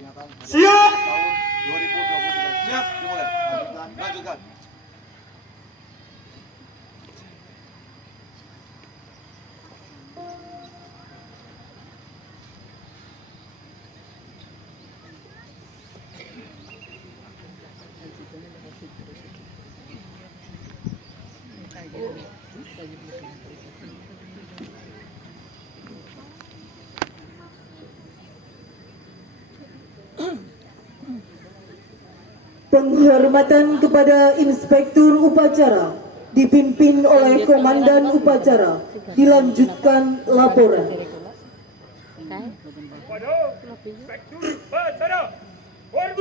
Siap. Tahun 2023. Siap. Dimulai. Lanjutkan. Penghormatan kepada Inspektur Upacara dipimpin oleh Komandan Upacara. Dilanjutkan laporan. Pada Inspektur Upacara. Hormat.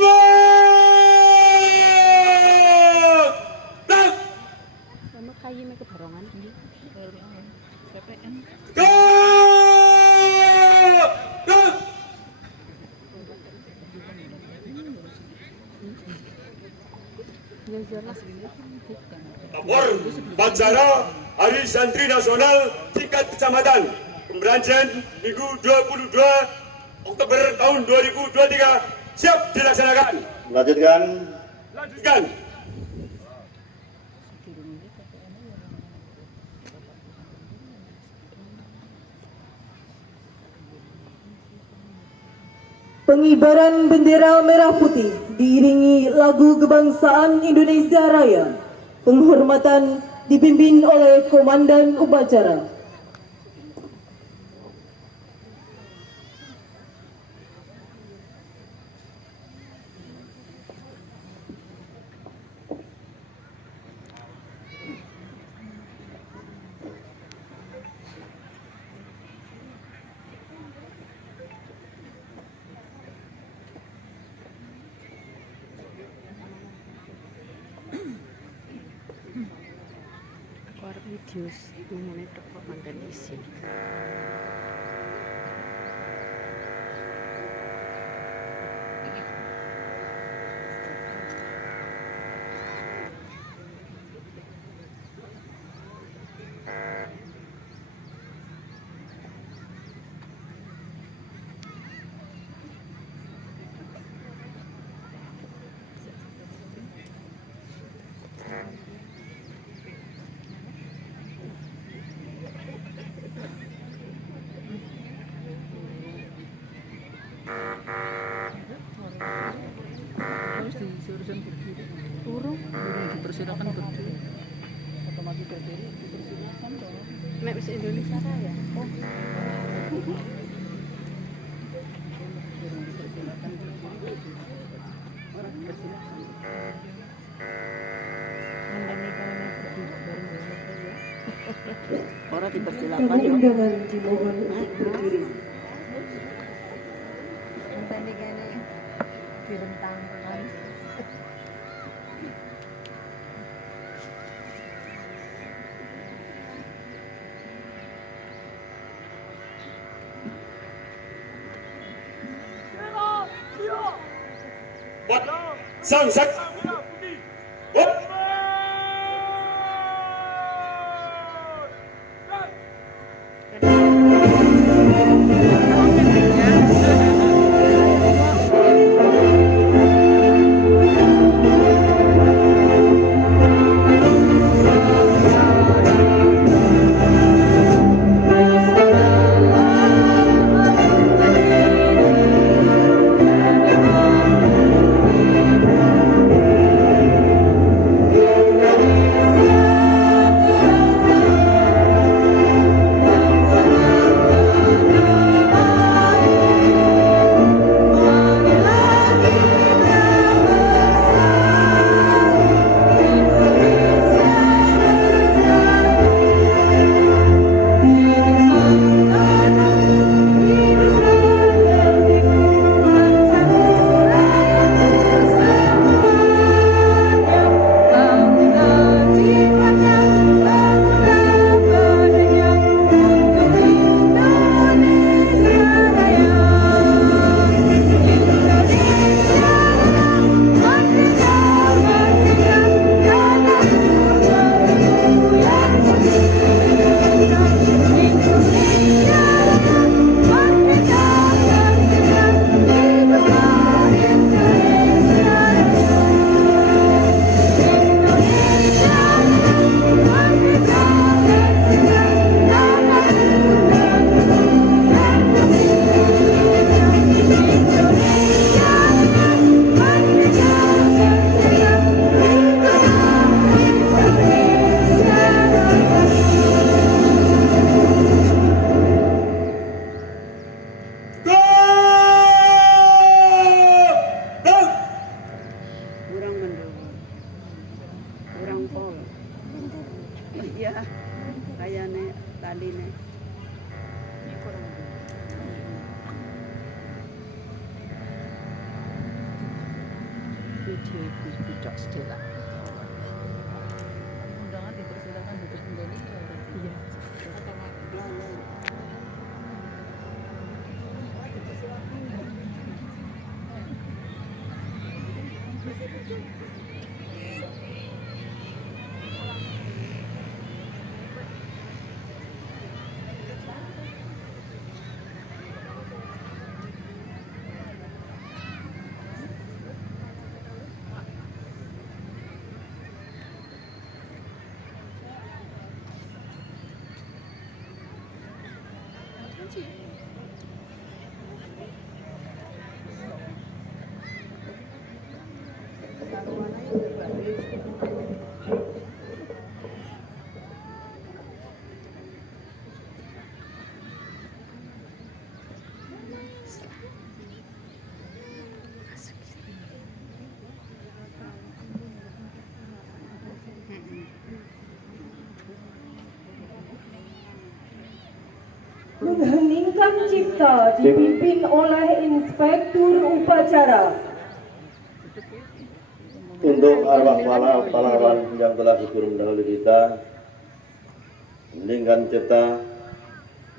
Tak. Sama kayu mereka barongan ini. PPN. Tak. Tak. Lapor Upacara Hari Santri Nasional tingkat kecamatan Pemberanjaan Minggu 22 Oktober tahun 2023 siap dilaksanakan. Lanjutkan. Lanjutkan. Pengibaran bendera merah putih diiringi lagu kebangsaan Indonesia Raya. Penghormatan dipimpin oleh Komandan Upacara. Video menit konten isi. Harus disuruhkan berdiri. Urung dipersilakan berdiri. Otomatis berdiri dipersilakan dong. Mek bisa Indonesia Raya. Oh. Dipersilakan berdiri. Orang dipersilakan. Mandangnya kalau berdiri bareng besok ya. Orang dipersilakan yo. Undangan dimohon untuk berdiri. Direntangkan. Buat sang sak. video ibu budak Stella. Undangan dipersilakan duduk kembali. Iya. Mengheningkan cipta dipimpin oleh Inspektur Upacara. Untuk arwah pahlawan yang telah gugur mendahului kita, heningkan cipta,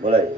mulai.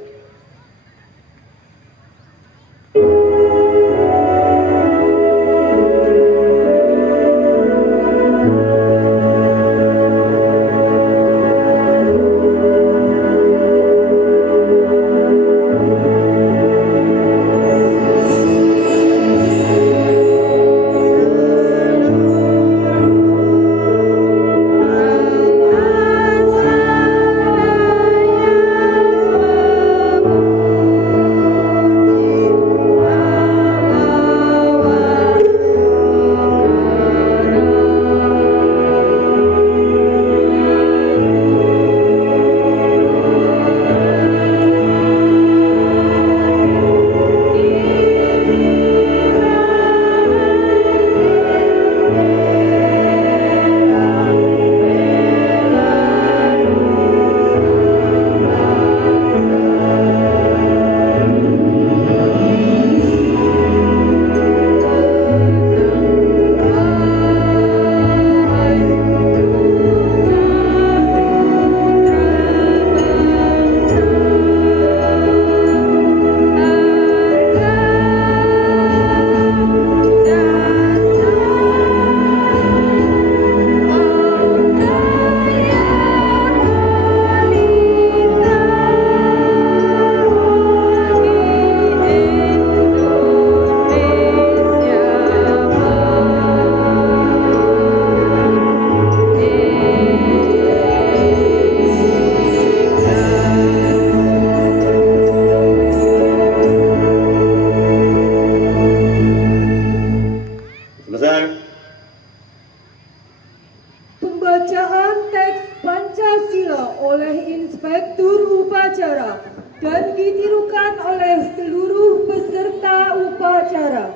Pembacaan teks Pancasila oleh Inspektur Upacara dan ditirukan oleh seluruh peserta upacara.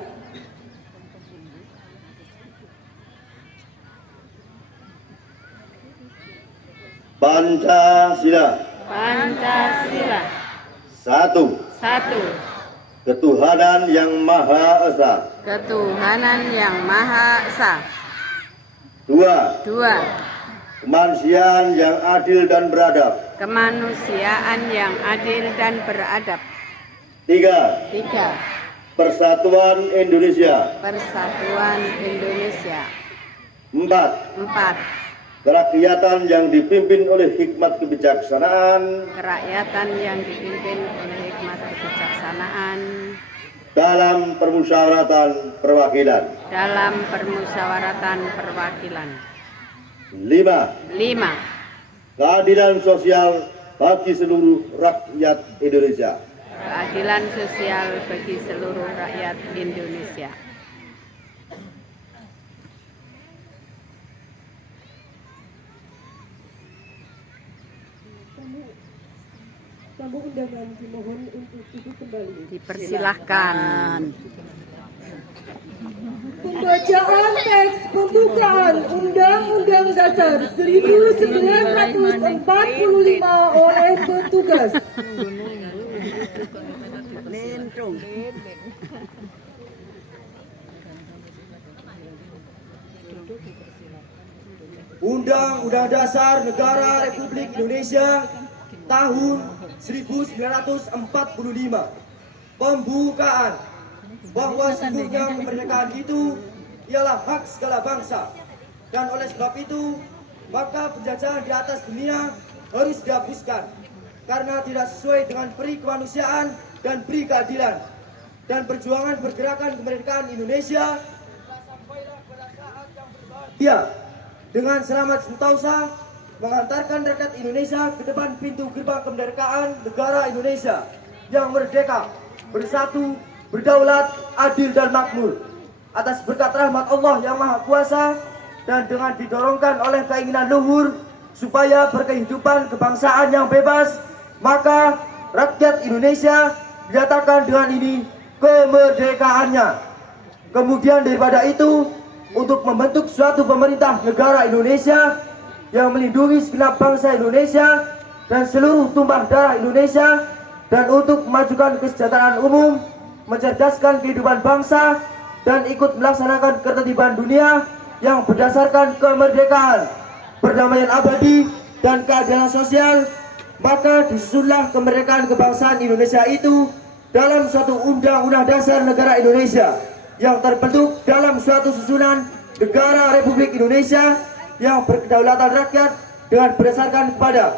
Pancasila. Pancasila. Satu. Satu. Ketuhanan yang Maha Esa. Ketuhanan yang Maha Esa. Dua. Dua. Kemanusiaan yang adil dan beradab. Kemanusiaan yang adil dan beradab. Tiga. Tiga. Persatuan Indonesia. Persatuan Indonesia. Empat. Empat. Kerakyatan yang dipimpin oleh hikmat kebijaksanaan Kerakyatan yang dipimpin oleh hikmat kebijaksanaan dalam permusyawaratan perwakilan. dalam permusyawaratan perwakilan. Lima. Lima. Keadilan sosial bagi seluruh rakyat Indonesia. Keadilan sosial bagi seluruh rakyat Indonesia. Tamu undangan dimohon untuk duduk kembali. Dipersilahkan. Pembacaan teks pembukaan Undang-Undang Dasar 1945 oleh petugas. Undang-Undang Dasar Negara Republik Indonesia tahun 1945. Pembukaan bahwa sesungguhnya kemerdekaan itu ialah hak segala bangsa, dan oleh sebab itu maka penjajahan di atas dunia harus dihapuskan karena tidak sesuai dengan peri kemanusiaan dan peri keadilan. Dan perjuangan pergerakan kemerdekaan Indonesia ya dengan selamat sentosa mengantarkan rakyat Indonesia ke depan pintu gerbang kemerdekaan negara Indonesia yang merdeka, bersatu, berdaulat, adil dan makmur. Atas berkat rahmat Allah yang Maha Kuasa dan dengan didorongkan oleh keinginan luhur supaya berkehidupan kebangsaan yang bebas, maka rakyat Indonesia dinyatakan dengan ini kemerdekaannya. Kemudian daripada itu, untuk membentuk suatu pemerintah negara Indonesia yang melindungi segenap bangsa Indonesia dan seluruh tumpah darah Indonesia, dan untuk memajukan kesejahteraan umum, mencerdaskan kehidupan bangsa, dan ikut melaksanakan ketertiban dunia yang berdasarkan kemerdekaan, perdamaian abadi, dan keadilan sosial, maka disusunlah kemerdekaan kebangsaan Indonesia itu dalam suatu Undang-Undang Dasar Negara Indonesia yang terbentuk dalam suatu susunan Negara Republik Indonesia yang berkedaulatan rakyat dengan berdasarkan kepada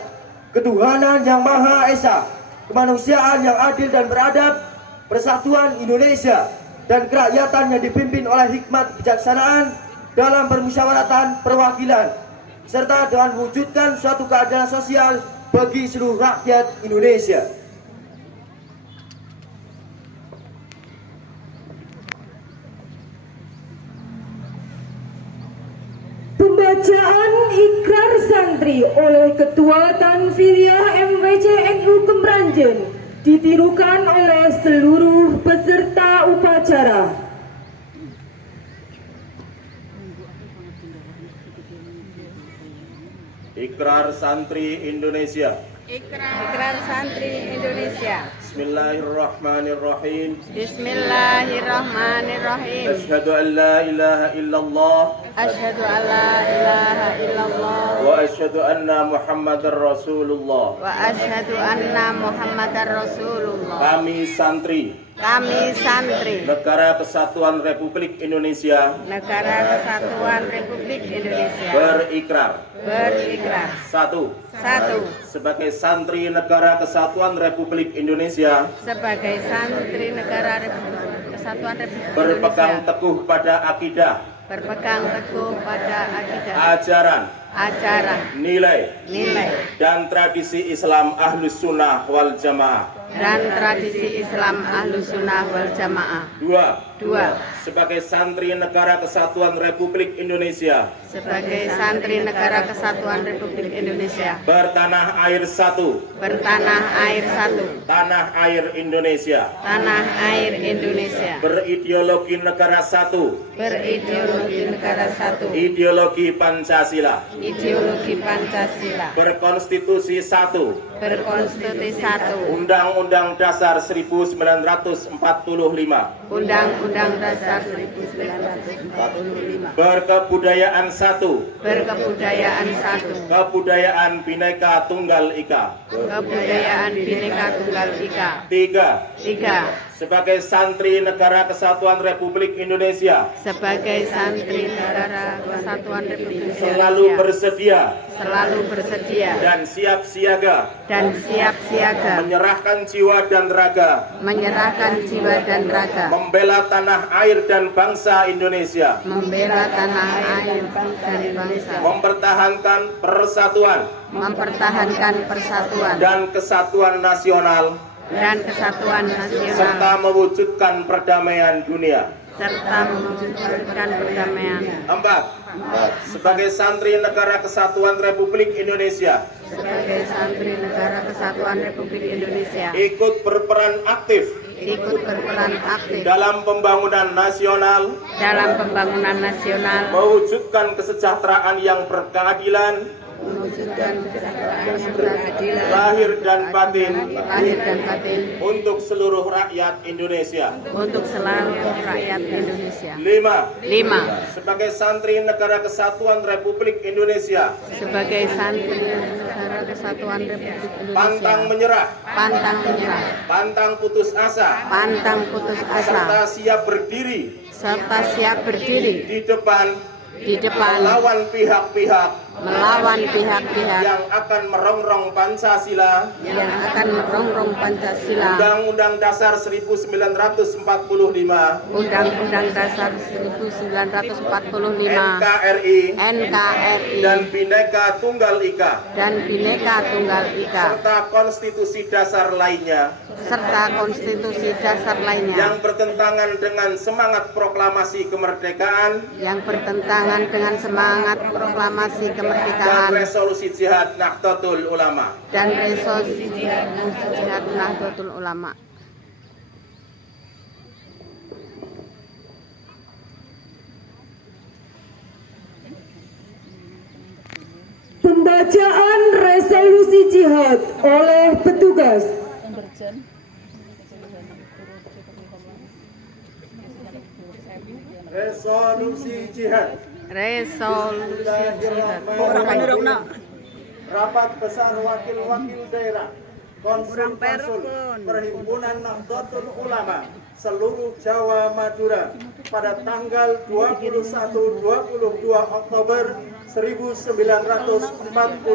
ketuhanan yang Maha Esa, kemanusiaan yang adil dan beradab, persatuan Indonesia, dan kerakyatan yang dipimpin oleh hikmat kebijaksanaan dalam permusyawaratan perwakilan, serta dengan mewujudkan suatu keadilan sosial bagi seluruh rakyat Indonesia. Pembacaan ikrar santri oleh Ketua Tanfiliyah MWC NU Kemranjen ditirukan oleh seluruh peserta upacara. Ikrar Santri Indonesia. Ikrar santri Indonesia. Bismillahirrahmanirrahim. Bismillahirrahmanirrahim. Asyhadu an la ilaha illallah Asyhadu an la ilaha illallah wa asyhadu anna Muhammadar Rasulullah. wa asyhadu anna Muhammadar Rasulullah. Kami santri Negara Kesatuan Republik Indonesia Kesatuan Republik Indonesia berikrar. Satu, Sebagai santri Negara Kesatuan Republik Indonesia sebagai santri Negara Kesatuan Republik berpegang Indonesia, teguh pada akidah, ajaran, nilai, dan tradisi Islam Ahlus Sunnah wal Jamaah. Dua, sebagai santri Negara Kesatuan Republik Indonesia bertanah air satu, tanah air Indonesia, berideologi negara satu, ideologi Pancasila, berkonstitusi satu, Undang-Undang Dasar 1945, berkebudayaan satu, kebudayaan Bhinneka Tunggal Ika. Tiga, sebagai santri Negara Kesatuan Republik Indonesia selalu bersedia dan siap siaga menyerahkan jiwa dan raga membela tanah air dan bangsa Indonesia, mempertahankan persatuan dan kesatuan nasional serta mewujudkan perdamaian dunia. 4. Sebagai santri Negara Kesatuan Republik Indonesia ikut berperan aktif dalam pembangunan nasional, mewujudkan kesejahteraan yang berkeadilan mewujudkan kesejahteraan serta keadilan lahir dan batin lahir dan batin untuk seluruh rakyat Indonesia. untuk seluruh rakyat Indonesia. 5. Sebagai santri Negara Kesatuan Republik Indonesia, Sebagai santri Negara Kesatuan Republik pantang Indonesia, menyerah, pantang menyerah, pantang putus asa, pantang putus serta asa, siap berdiri serta siap berdiri di depan di depan melawan pihak-pihak melawan pihak-pihak yang akan merongrong Pancasila, yang akan merongrong Pancasila, Undang-Undang Dasar 1945, Undang-Undang Dasar 1945, NKRI, NKRI, dan Bhinneka Tunggal Ika, dan Bhinneka Tunggal Ika, serta konstitusi dasar lainnya serta konstitusi dasar lainnya yang bertentangan dengan semangat proklamasi kemerdekaan yang bertentangan dengan semangat proklamasi dan kemerdekaan resolusi Jihad Nahdlatul Ulama. dan resolusi Jihad Nahdlatul Ulama. Pembacaan resolusi jihad oleh petugas. Resolusi Jihad. Resolusi Jihad. Rapat Besar Wakil-Wakil Daerah Konsul-Konsul Perhimpunan Nahdlatul Ulama seluruh Jawa Madura pada tanggal 21-22 Oktober 1945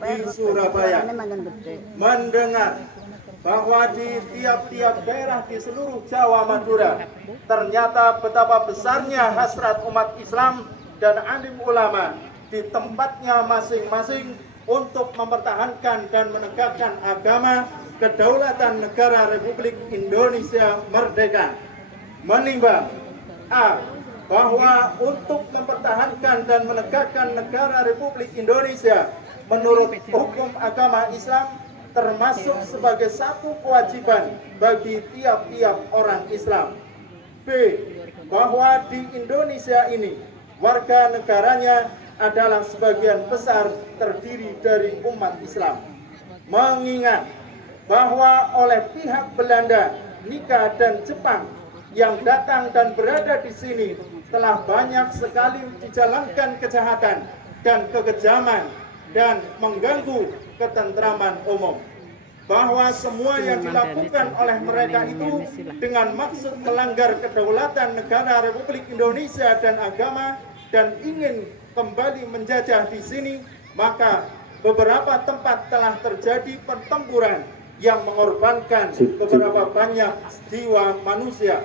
di Surabaya mendengar bahwa di tiap-tiap daerah di seluruh Jawa Madura ternyata betapa besarnya hasrat umat Islam dan alim ulama di tempatnya masing-masing untuk mempertahankan dan menegakkan agama kedaulatan negara Republik Indonesia merdeka. Menimbang A. Bahwa untuk mempertahankan dan menegakkan negara Republik Indonesia menurut hukum agama Islam termasuk sebagai satu kewajiban bagi tiap-tiap orang Islam. B. Bahwa di Indonesia ini warga negaranya adalah sebagian besar terdiri dari umat Islam. Mengingat bahwa oleh pihak Belanda, Nika dan Jepang yang datang dan berada di sini telah banyak sekali dijalankan kejahatan dan kekejaman dan mengganggu ketentraman umum. Bahwa semua yang dilakukan oleh mereka itu dengan maksud melanggar kedaulatan negara Republik Indonesia dan agama dan ingin kembali menjajah di sini, maka beberapa tempat telah terjadi pertempuran yang mengorbankan beberapa banyak jiwa manusia.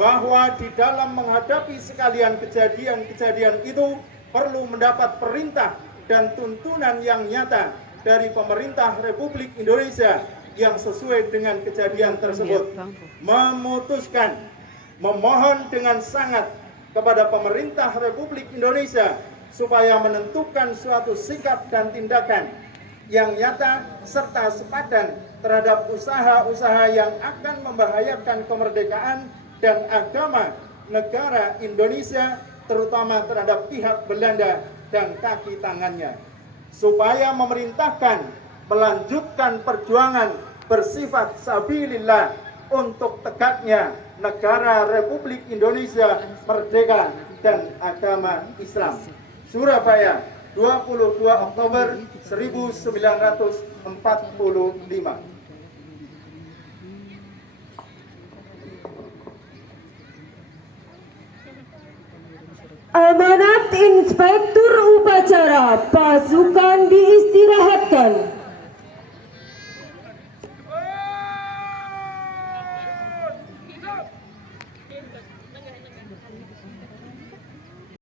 Bahwa di dalam menghadapi sekalian kejadian-kejadian itu perlu mendapat perintah dan tuntunan yang nyata dari pemerintah Republik Indonesia yang sesuai dengan kejadian tersebut. Memutuskan, memohon dengan sangat kepada pemerintah Republik Indonesia supaya menentukan suatu sikap dan tindakan yang nyata serta sepadan terhadap usaha-usaha yang akan membahayakan kemerdekaan dan agama negara Indonesia, terutama terhadap pihak Belanda dan kaki tangannya, supaya memerintahkan melanjutkan perjuangan bersifat sabilillah untuk tegaknya negara Republik Indonesia merdeka dan agama Islam. Surabaya, 22 Oktober 1945. Amanat Inspektur Upacara Pasukan diistirahatkan.